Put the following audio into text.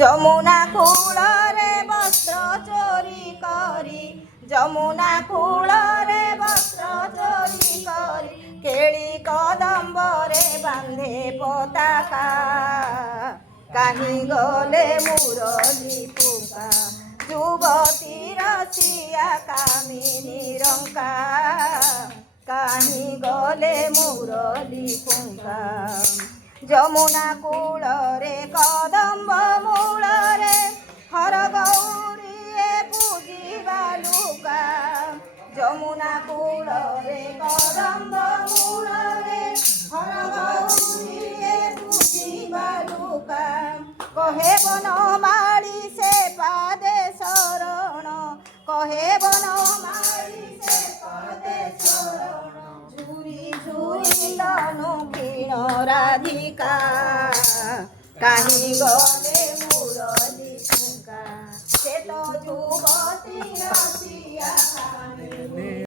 যমুনা কূଳରେ বস্ତ୍ର চୋରି କରି ଯମୁନା କୂଳରେ ବସ୍ତ୍ର ଚୋରି କରି କେଳି କଦମ୍ବରେ ବାନ୍ଧେ ପତାକା କାହିଁ ଗଲେ ମୁରଲି ପୁକା ଯୁବତୀର ସିଆ କାମିନୀ ରଙ୍କା କାହିଁ ଗଲେ ମୁରଲି ପୁଙ୍କା ଯମୁନା କୂଳରେ କଦମ୍ବ ମୂଳରେ ହରଗୌରୀଏ ପୂଜିବା ଲୁକା ଯମୁନା କୂଳରେ କଦମ୍ବ ମୂଳରେ ହରଗୌରୀଏ ପୂଜିବା ଲୁକା କହେ ବନମାଳୀ ସେ ପାଦେ ଶରଣ କହେ ବନମାଳୀ ସେ ପାଦେ ଶରଣ ଝୁରି ଝୁରି ଲନୁ କିଣ ରାଧିକା କାହିଁ ଗଲେ ମୁରଲି ପୁକା ସେ ତ ଯୁବତୀର